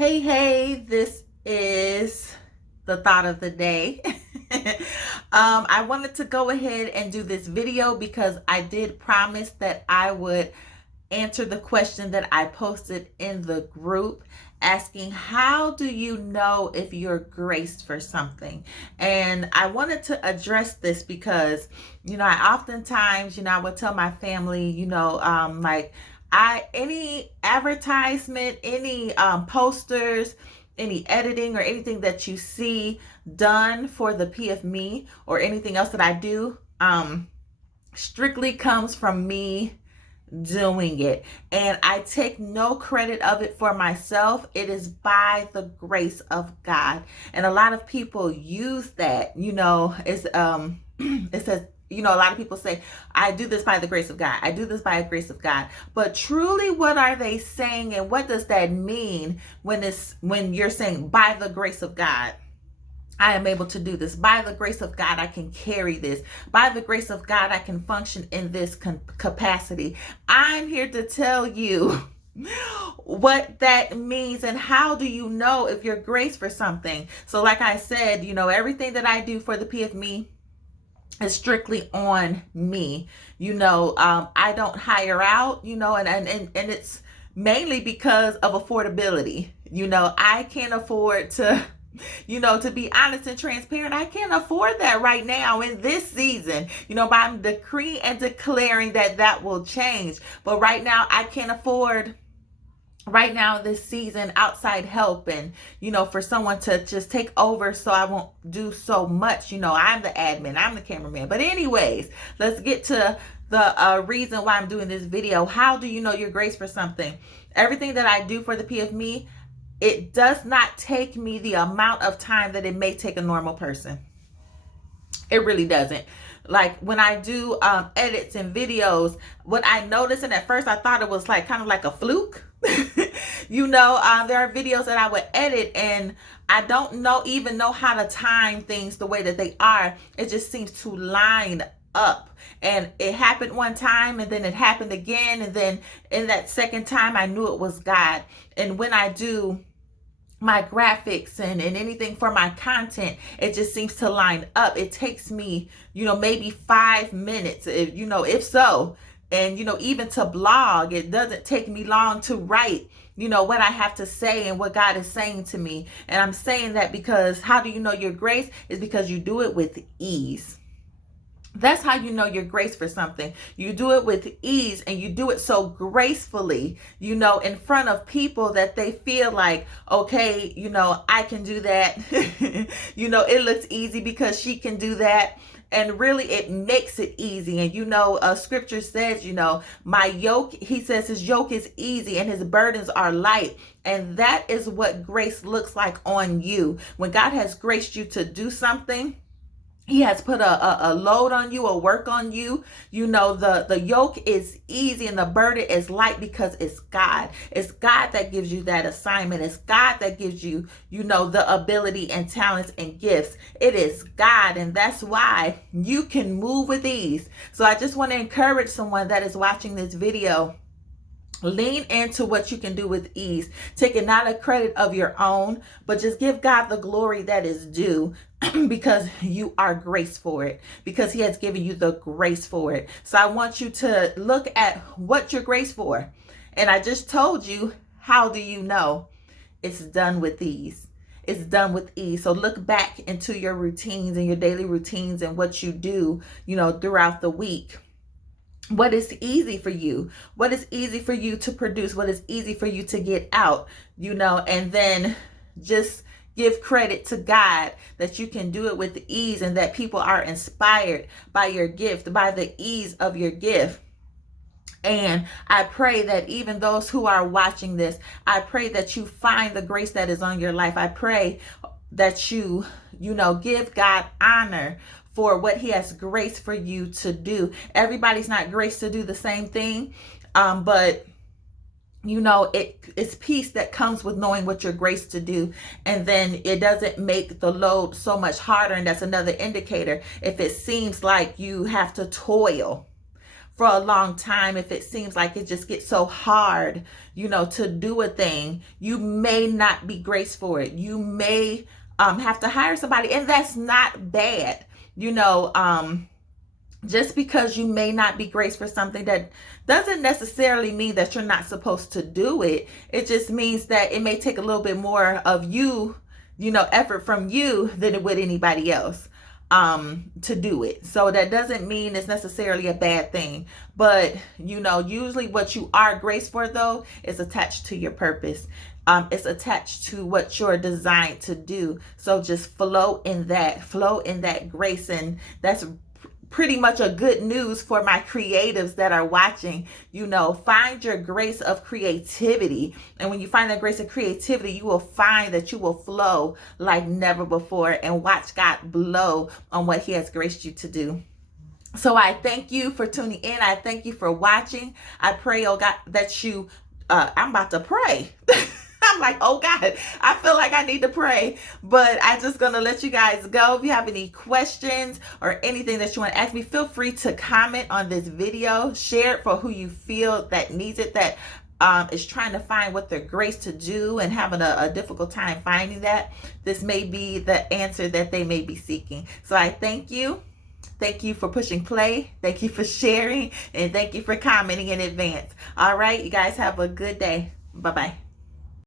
Hey, this is the thought of the day. I wanted to go ahead and do this video because I did promise that I would answer the question that I posted in the group asking, how do you know if you're graced for something? And I wanted to address this because, I oftentimes, I would tell my family, any advertisement, any posters, any editing or anything that you see done for the PFME or anything else that I do, strictly comes from me doing it, and I take no credit of it for myself. It is by the grace of God. And a lot of people use that, it's it says, a lot of people say, I do this by the grace of God. I do this by the grace of God. But truly, what are they saying, and what does that mean when you're saying by the grace of God? I am able to do this. By the grace of God, I can carry this. By the grace of God, I can function in this capacity. I'm here to tell you what that means and how do you know if you're graced for something. So like I said, everything that I do for the PFME is strictly on me. I don't hire out, and it's mainly because of affordability. I can't afford to to be honest and transparent, I can't afford that right now in this season. But I'm decreeing and declaring that will change. But right now, I can't afford right now this season outside help and for someone to just take over so I won't do so much. I'm the admin, I'm the cameraman. But anyways, let's get to the reason why I'm doing this video. How do you know you're graced for something? Everything that I do for the PFME, it does not take me the amount of time that it may take a normal person. It really doesn't. Like when I do edits and videos, what I noticed, and at first I thought it was kind of like a fluke. There are videos that I would edit and I don't even know how to time things the way that they are. It just seems to line up. And it happened one time and then it happened again. And then in that second time, I knew it was God. And when I do my graphics and anything for my content, it just seems to line up. It takes me, maybe 5 minutes, if so. And, even to blog, it doesn't take me long to write, what I have to say and what God is saying to me. And I'm saying that because how do you know your grace is because you do it with ease. That's how you know you're graced for something. You do it with ease and you do it so gracefully, in front of people that they feel like, okay, I can do that. It looks easy because she can do that. And really, it makes it easy. And scripture says, my yoke, he says his yoke is easy and his burdens are light. And that is what grace looks like on you. When God has graced you to do something, he has put a load on you, a work on you. The yoke is easy and the burden is light because it's God. It's God that gives you that assignment. It's God that gives you, the ability and talents and gifts. It is God. And that's why you can move with ease. So I just want to encourage someone that is watching this video. Lean into what you can do with ease. Taking not a credit of your own, but just give God the glory that is due because you are graced for it, because he has given you the grace for it. So I want you to look at what you're graced for. And I just told you, how do you know? It's done with ease. It's done with ease. So look back into your routines and your daily routines and what you do, throughout the week. What is easy for you? What is easy for you to produce? What is easy for you to get out? And then just give credit to God that you can do it with ease and that people are inspired by your gift, by the ease of your gift. And I pray that even those who are watching this, I pray that you find the grace that is on your life. I pray that you give God honor for what he has grace for you to do. Everybody's not graced to do the same thing, but it's peace that comes with knowing what you're graced to do. And then it doesn't make the load so much harder. And that's another indicator. If it seems like you have to toil for a long time, if it seems like it just gets so hard, to do a thing, you may not be graced for it. You may have to hire somebody, and that's not bad. Just because you may not be graced for something, that doesn't necessarily mean that you're not supposed to do it. It just means that it may take a little bit more of you, effort from you than it would anybody else to do it. So that doesn't mean it's necessarily a bad thing. But, usually what you are graced for, though, is attached to your purpose. It's attached to what you're designed to do. So just flow in that grace. And that's pretty much a good news for my creatives that are watching. Find your grace of creativity. And when you find that grace of creativity, you will find that you will flow like never before and watch God blow on what he has graced you to do. So I thank you for tuning in. I thank you for watching. I pray, oh God, that you, I'm about to pray. I'm like, oh God, I feel like I need to pray, but I'm just going to let you guys go. If you have any questions or anything that you want to ask me, feel free to comment on this video. Share it for who you feel that needs it, that is trying to find what they're graced to do and having a difficult time finding that. This may be the answer that they may be seeking. So I thank you. Thank you for pushing play. Thank you for sharing. And thank you for commenting in advance. All right, you guys have a good day. Bye-bye.